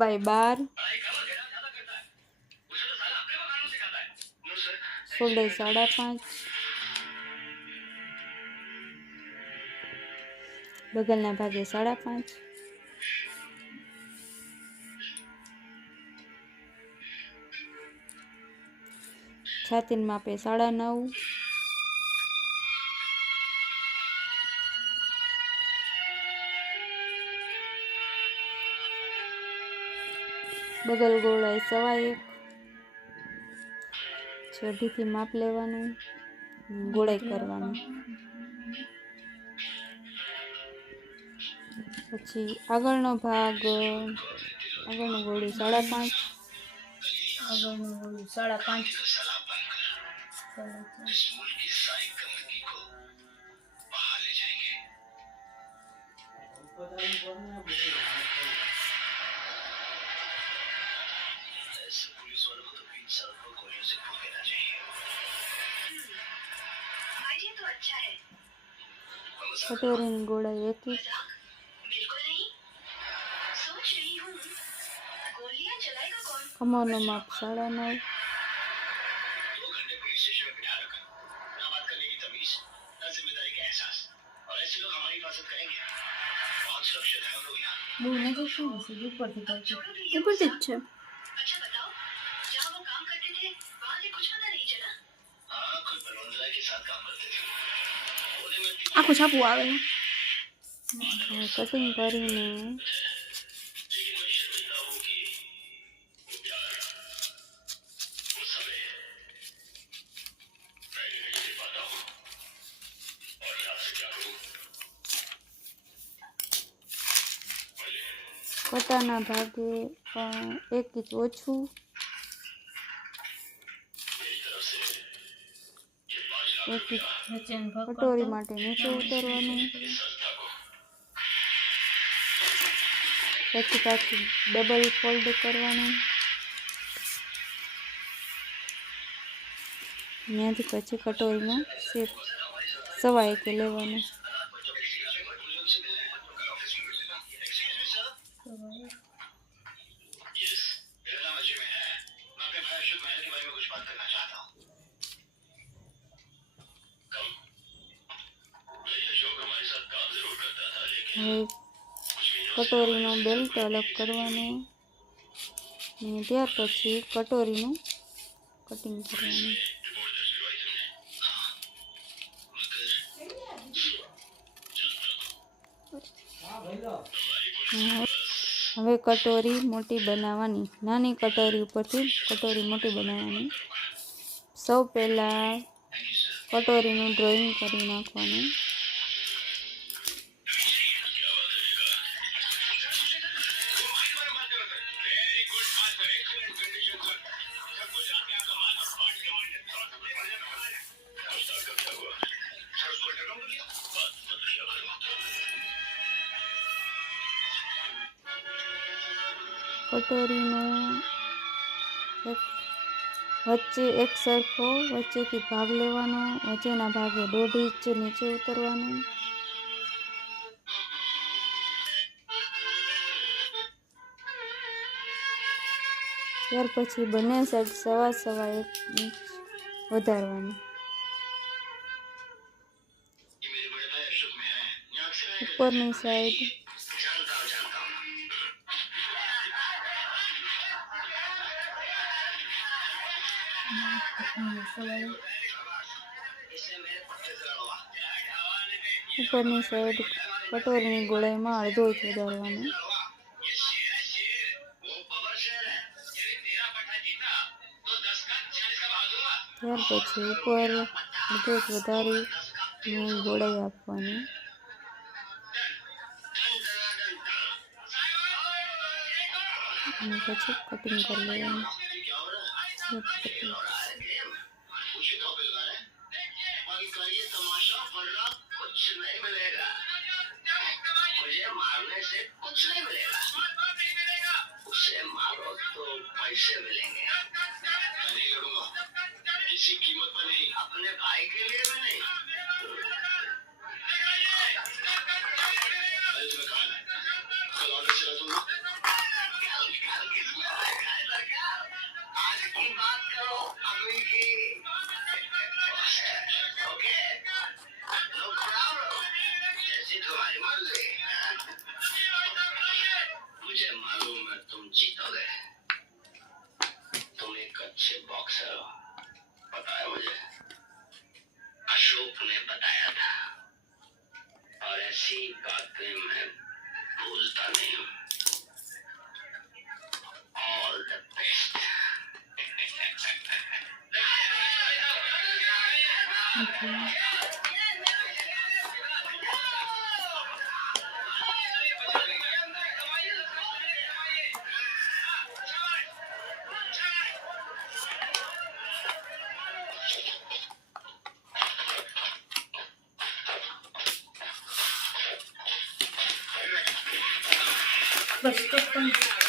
By 12, solder 5.5, बगलना भागे 5.5, छाती मापे 9.5, बगल गोळाई 1.25, छेडीथी माप लेवानुं, गोळाई करवानी। पछी आगळनो भाग, आगळनो गोळी 5.5, આગળનું ઓલું 5.5 कटोरी गोळाई 1 इंच, कमरनो माप 9.5, બહુ નજીક શું છે ઉપરથી કરજો ઉપરથી જ છે આખું છાપું આવે कटिंग करीने कटाना भागे 1 इंच ओछू, कटोरी माटे नीचे उतरवानुं, पछी पाछुं डबल फोल्ड करवानुं, ત્યાંથી પછી કટોરીનો શેપ 1.25 લેવાનો। હવે કટોરીનો બેલ્ટ અલગ કરવાનો અને ત્યાર પછી કટોરીનું કટિંગ કરવાનું। હવે કટોરી મોટી બનાવવાની, નાની કટોરી ઉપરથી કટોરી મોટી બનાવવાની। સૌ પહેલાં કટોરીનું ડ્રોઈંગ કરી નાખવાનું। कटोरीनो वच्चे एक सरखो वच्चेथी भाग लेवानो, वच्चेना भागे 1.5 इंच नीचे उतरवानुं। त्यार पछी बने साइड 1.25 इंच वधारवानुं। उपरनी साइड ઉપરની સાઈડ કટોરીની ગોળાઈમાં 1/2 ઇંચ વધારવાનું। ત્યાર પછી ઉપર 1/2 ઇંચ વધારી ગોળાઈ આપવાની। અને પછી કટિંગ કરી લેવાનું। पैसे मिलेंगे। मैं नहीं लड़ूंगा, किसी कीमत पर नहीं, अपने भाई के लिए भी नहीं। अरे तुम्हें कहा कल ऑर्डर चला दूंगा। किसने देखा है सरकार? आज की बात करो, अभी की। ओके? No problem. जैसी तुम्हारी मर्जी। मुझे मालूम है तुम जीतोगे। तुम एक अच्छे बॉक्सर हो, पता है मुझे। अशोक ने बताया था, और ऐसी बातें मैं भूलता नहीं हूँ। All the best. બસ તો પણ